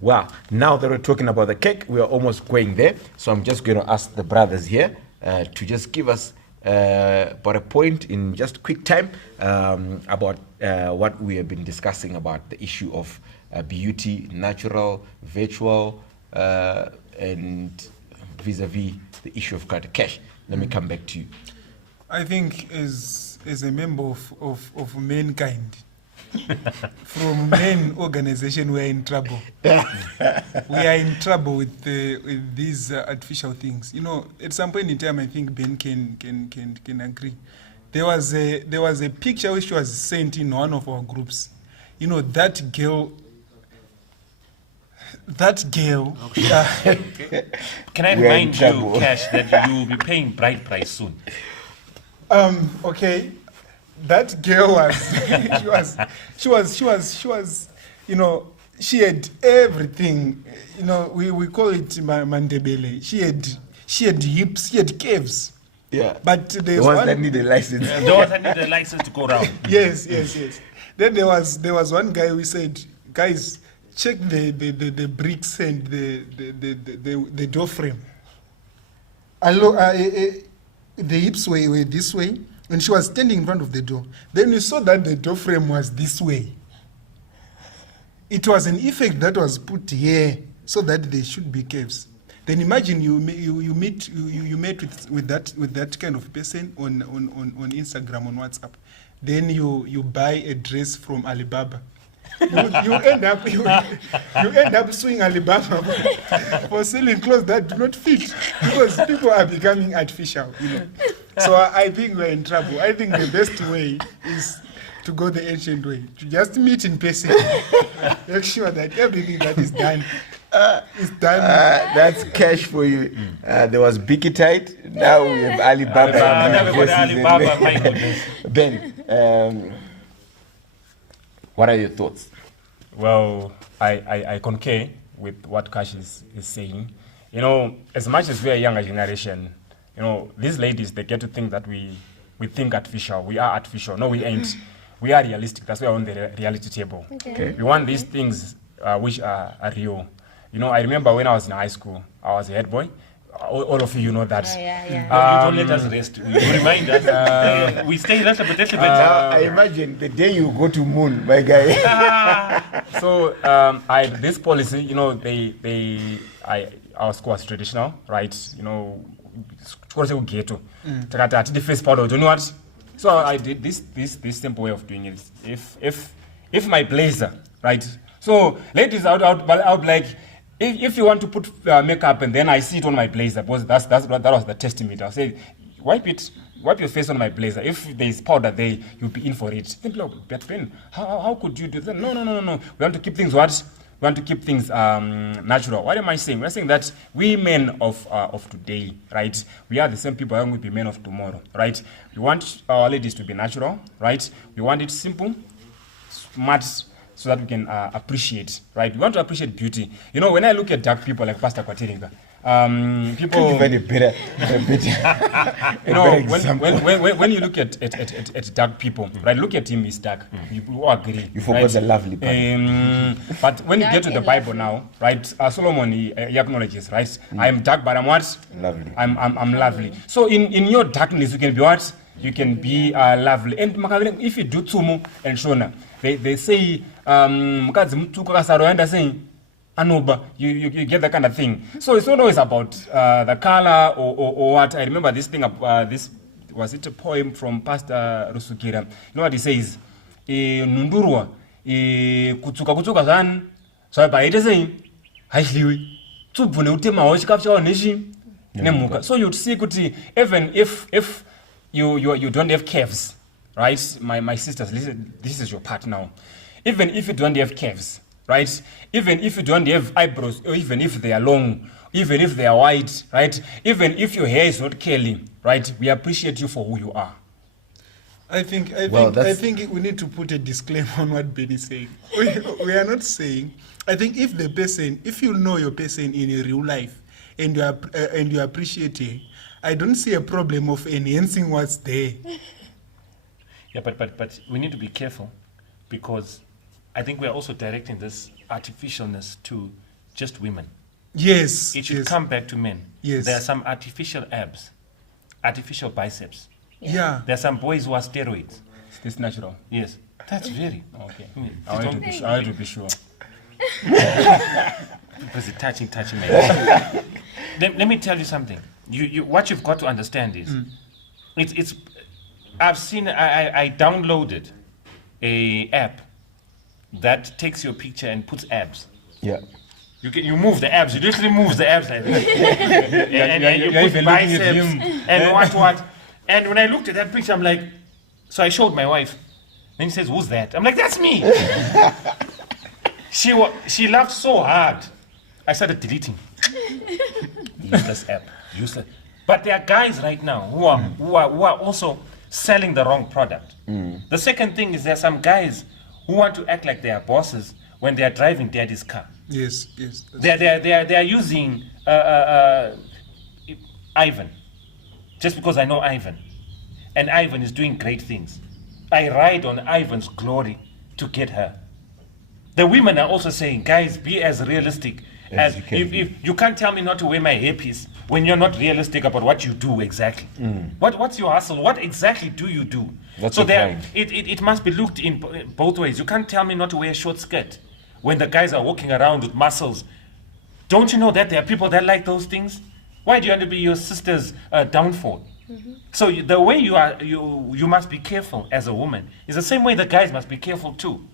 Wow. Now that we're talking about the cake, we are almost going there. So I'm just going to ask the brothers here to just give us about a point in just quick time about what we have been discussing about the issue of beauty, natural, virtual, and vis-a-vis the issue of cash. Let me come back to you. I think as a member of mankind, from men organization, we are in trouble. We are in trouble with these artificial things. You know, at some point in time, I think Ben can agree. There was a picture which was sent in one of our groups. You know, that girl. Can I remind you, Cash, that you will be paying bride price soon? Okay. That girl was, she was, you know, she had everything. You know, we call it mandebele. She had hips, she had caves. Yeah. But there's the ones one that need a license. The ones that need a license to go around. Yes. Then there was one guy who said, guys, check the bricks and the door frame. The hips were this way, and she was standing in front of the door. Then we saw that the door frame was this way. It was an effect that was put here so that there should be caves. Then imagine you met with that kind of person on Instagram, on WhatsApp. Then you buy a dress from Alibaba. You end up suing Alibaba for selling clothes that do not fit, because people are becoming artificial, you know. So I think we're in trouble. I think the best way is to go the ancient way, to just meet in person, make sure that everything that is done is done. That's cash for you. There was Biki Tight. Now we have Alibaba. Alibaba. Ben, What are your thoughts? Well, I concur with what Kash is saying. You know, as much as we are a younger generation, you know, these ladies, they get to think that we think artificial. We are artificial. No, we ain't. We are realistic. That's why we're on the reality table. Okay. We want these things which are real. You know, I remember when I was in high school, I was a head boy. All of you know that. You don't let us rest. You remind us. We stay rest a bit. I imagine the day you go to moon, my guy. So this policy, you know, our school was traditional, right? You know, school say ghetto. Takata the first part of, you know what? So I did this simple way of doing it. If my blazer, right? So ladies out, like. If you want to put makeup and then I see it on my blazer, because that was the testimony. I'll say, wipe your face on my blazer. If there's powder there, you'll be in for it. Then people are like, how could you do that? No. We want to keep things what? We want to keep things natural. What am I saying? We're saying that we men of today, right? We are the same people who will be men of tomorrow, right? We want our ladies to be natural, right? We want it simple, smart, so that we can appreciate, right? We want to appreciate beauty. You know, when I look at dark people like Pastor Kwatiringa, people... you know, when you look at dark people, right? Look at him, he's dark. You agree. You forgot the lovely part. But when you get to the Bible now, right? Solomon, he acknowledges, right? I am dark, but I'm what? Lovely. I'm lovely. So in your darkness, you can be what? You can be lovely. And if you do Tsumu and Shona, they say, Anuba, you get that kind of thing. So it's not always about the color or what. I remember this thing, this was it a poem from Pastor Rusukira. You know what he says? Nundurwa, kutsuka zan. So by it saying, Haishliwi, Tubune Utima, Oshkapcha Nishi, Nemuka. So you'd see, even if you don't have caves, right? My sisters, listen, this is your part now. Even if you don't have caves, right? Even if you don't have eyebrows, or even if they are long, even if they are white, right? Even if your hair is not curly, right? We appreciate you for who you are. I think we need to put a disclaimer on what Ben is saying. We are not saying. I think if you know your person in real life and you appreciate it, I don't see a problem of enhancing what's there. Yeah, but we need to be careful, because I think we're also directing this artificialness to just women. Yes. It should come back to men. Yes. There are some artificial abs, artificial biceps. Yeah. There are some boys who are steroids. Is this natural? Yes. That's very. Okay. I want to be sure. Because it's touching man. Let me tell you something. What you've got to understand is, it's. I've seen. I downloaded a app that takes your picture and puts abs. Yeah. You move the abs. You literally move the abs like that. and you put biceps and what. And when I looked at that picture, I'm like, so I showed my wife. Then she says, "Who's that?" I'm like, "That's me." She laughed so hard. I started deleting. Useless app. Useless. But there are guys right now who are also selling the wrong product. The second thing is there are some guys who want to act like they are bosses when they are driving daddy's car. Yes. They are using Ivan, just because I know Ivan, and Ivan is doing great things. I ride on Ivan's glory to get her. The women are also saying, guys, be as realistic as if you can't tell me not to wear my hairpiece when you're not realistic about what you do exactly. What's your hustle? What exactly do you do? That's so your it must be looked in both ways. You can't tell me not to wear a short skirt when the guys are walking around with muscles. Don't you know that there are people that like those things? Why do you want to be your sister's downfall? So the way you must be careful as a woman is the same way the guys must be careful too,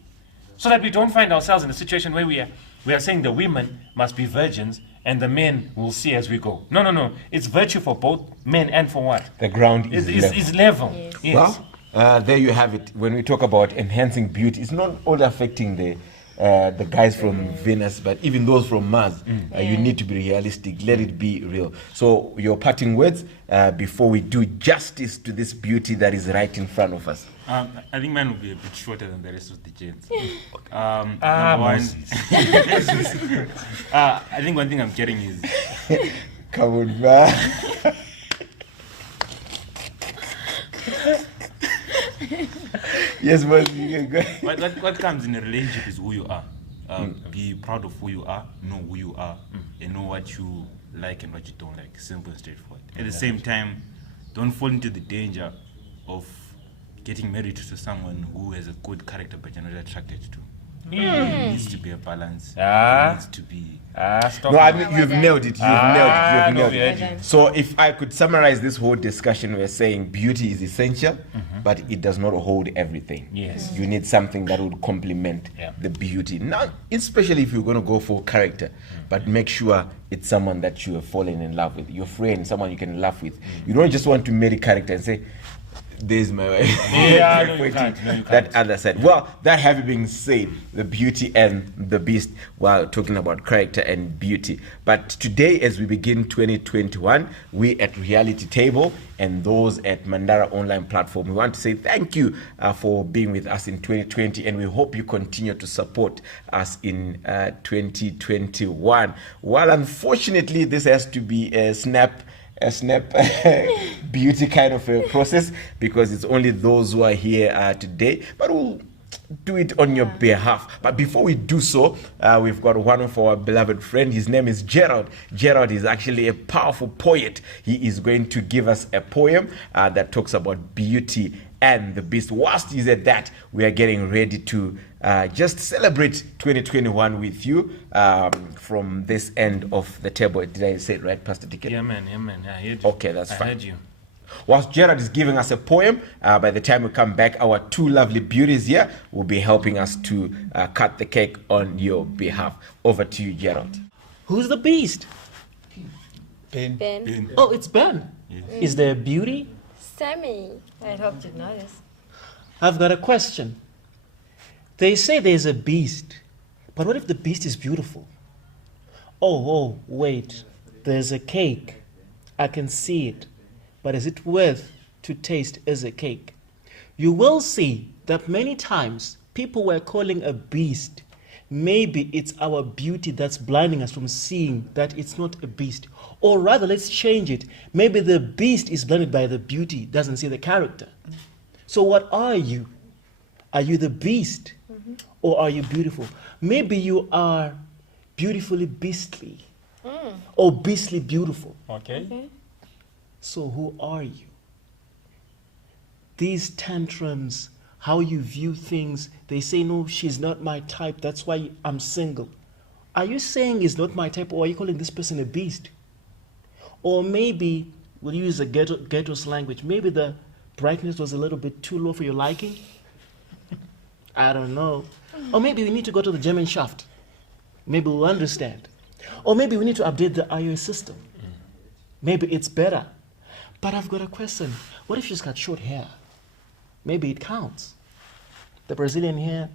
so that we don't find ourselves in a situation where we are saying the women must be virgins and the men will see as we go. No. It's virtue for both men and for what? The ground is level. Yes. Well, there you have it. When we talk about enhancing beauty, it's not only affecting the the guys from Venus, but even those from Mars, you need to be realistic. Let it be real. So your parting words before we do justice to this beauty that is right in front of us. I think mine will be a bit shorter than the rest of the gents. Number one, I think one thing I'm getting is Come on, man. Yes, but you can go. what comes in a relationship is who you are. Be proud of who you are, know who you are, and know what you like and what you don't like. Simple and straightforward. At the same time, don't fall into the danger of getting married to someone who has a good character but you're not attracted to. There needs to be a balance. There needs to be. No, I mean, you've nailed it. You've nailed it. So if I could summarize this whole discussion, we're saying beauty is essential, but it does not hold everything. Yes. You need something that would complement the beauty. Now, especially if you're going to go for character, but make sure it's someone that you have fallen in love with, your friend, someone you can laugh with. You don't just want to marry character and say, there's my wife. Yeah, no, you can't. No, you That can't. other side. Well, that having been said, the beauty and the beast, while talking about character and beauty. But today, as we begin 2021, we at Reality Table and those at Mandara online platform, we want to say thank you for being with us in 2020, and we hope you continue to support us in 2021. While unfortunately, this has to be a snap beauty kind of a process, because it's only those who are here today, but we'll do it on your behalf. But before we do so, we've got one of our beloved friends. His name is Gerald. Gerald is actually a powerful poet. He is going to give us a poem that talks about beauty and the beast. Whilst he's at that, we are getting ready to just celebrate 2021 with you from this end of the table. Did I say it right, Pastor Ticket? Yeah, man. I heard you. Okay, that's I fine. heard you. Whilst Gerard is giving us a poem, by the time we come back, our two lovely beauties here will be helping us to cut the cake on your behalf. Over to you, Gerald. Who's the beast? Ben. Oh, it's Ben. Is there beauty? Sammy. I hoped you'd notice. I've got a question. They say there's a beast, but what if the beast is beautiful? Oh, wait. There's a cake. I can see it. But is it worth to taste as a cake? You will see that many times people were calling a beast. Maybe it's our beauty that's blinding us from seeing that it's not a beast. Or rather, let's change it. Maybe the beast is blinded by the beauty, doesn't see the character. So what are you? Are you the beast? Or are you beautiful? Maybe you are beautifully beastly. Or beastly beautiful. Okay. So who are you? These tantrums, how you view things, they say, no, she's not my type, that's why I'm single. Are you saying it's not my type, or are you calling this person a beast? Or maybe, we'll use a ghetto's language, maybe the brightness was a little bit too low for your liking? I don't know. Or maybe we need to go to the German shaft. Maybe we'll understand. Or maybe we need to update the iOS system. Maybe it's better. But I've got a question. What if she's got short hair? Maybe it counts. The Brazilian hair,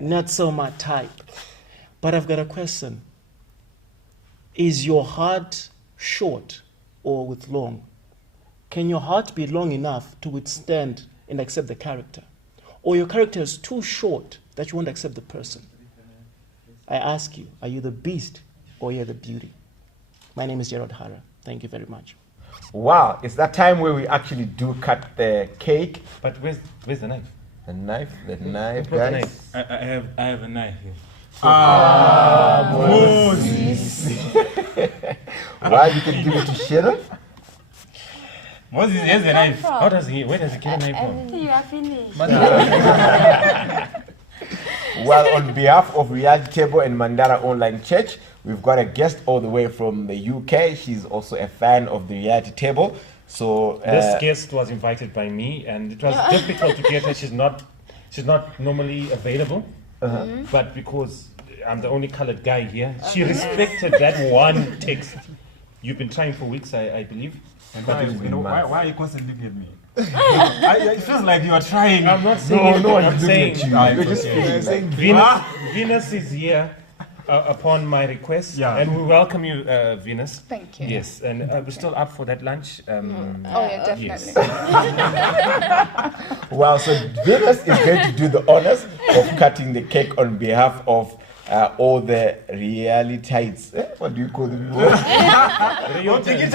not so my type. But I've got a question. Is your heart short or with long? Can your heart be long enough to withstand and accept the character? Or your character is too short that you won't accept the person? I ask you, are you the beast or are you the beauty? My name is Gerald Hara. Thank you very much. Wow, it's that time where we actually do cut the cake. But where's the knife? The knife, Who guys. brought the knife? I have a knife here. Why you can give it to Sheriff? Moses has a knife. Where does he get a knife from? You are finished. Well, on behalf of Reality Table and Mandara Online Church, we've got a guest all the way from the UK. She's also a fan of the Reality Table. So This guest was invited by me, and it was difficult to get her. She's not normally available, but because I'm the only colored guy here, she respected that one text You've been trying for weeks, I believe. Why are you constantly looking at me? It feels like you are trying. I'm not saying I'm saying You're just feeling like Venus is here upon my request, Yeah. and we welcome you, Venus. Thank you. Yes, and we're still up for that lunch. Oh yeah, definitely. Wow, so Venus is going to do the honors of cutting the cake on behalf of all the realities. What do you call them? Realities.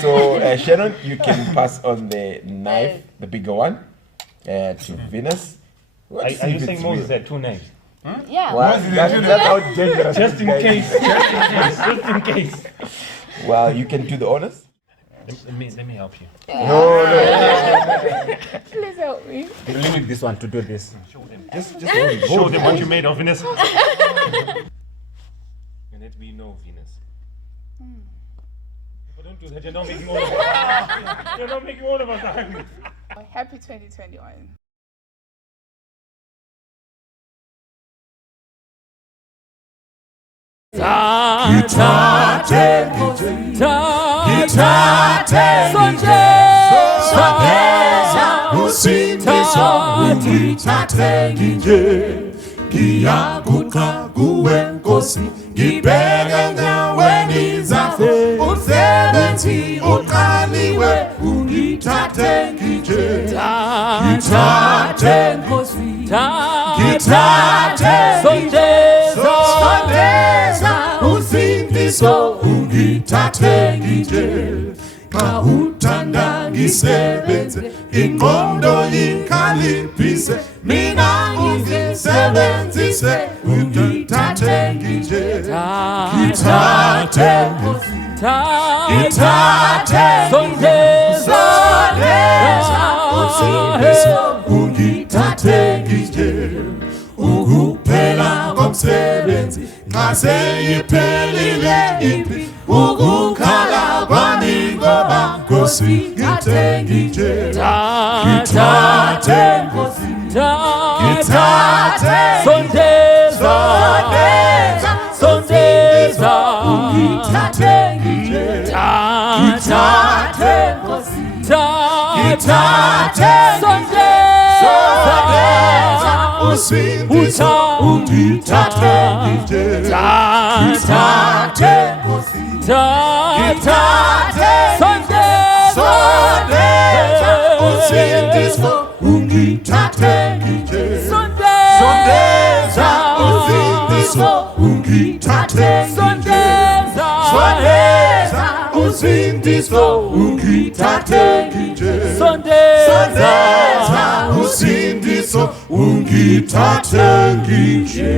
So, Shannon, you can pass on the knife, the bigger one, to Venus. Are you saying Moses had 2 knives? Yeah. Well, that's how dangerous. Just in case. Just in case. Well, you can do the honors. Let me help you. No. Please help me. Limit this one to do this. Just show them what you made of, Venus. And let me know, Venus. But don't do that. You're not making all of us. You're not making all of us angry. Happy 2021. Ngiyaguqa kuwe Nkosi ngibheke enyaweni zakho umsebenzi uqaliwe ungithathe nginje ngithathe Nkosi ngithathe sondeza usindiso ungithathe nginje xa uthanda ngisebenze ingqondo yikhaliphise mina ngisebenzise ungithathe nginje ngithathe sondeza usindiso ungithathe nginje ukuphela komsebenzi nxa seyiphelile impi ukukhala kwami ngoba Nkosi ngithathe nginje ngithathe Nkosi ngithathe sondeza ungithathe nginje ngithathe Nkosi ngithathe sondeza usindiso ungithathe nginje ngithathe Nkosi ngithathe sondeza usindiso ungithathe nginje sondeza usindiso ungithathe sondeza usindiso ungithathe nginje sondeza usindiso ungithathe nginje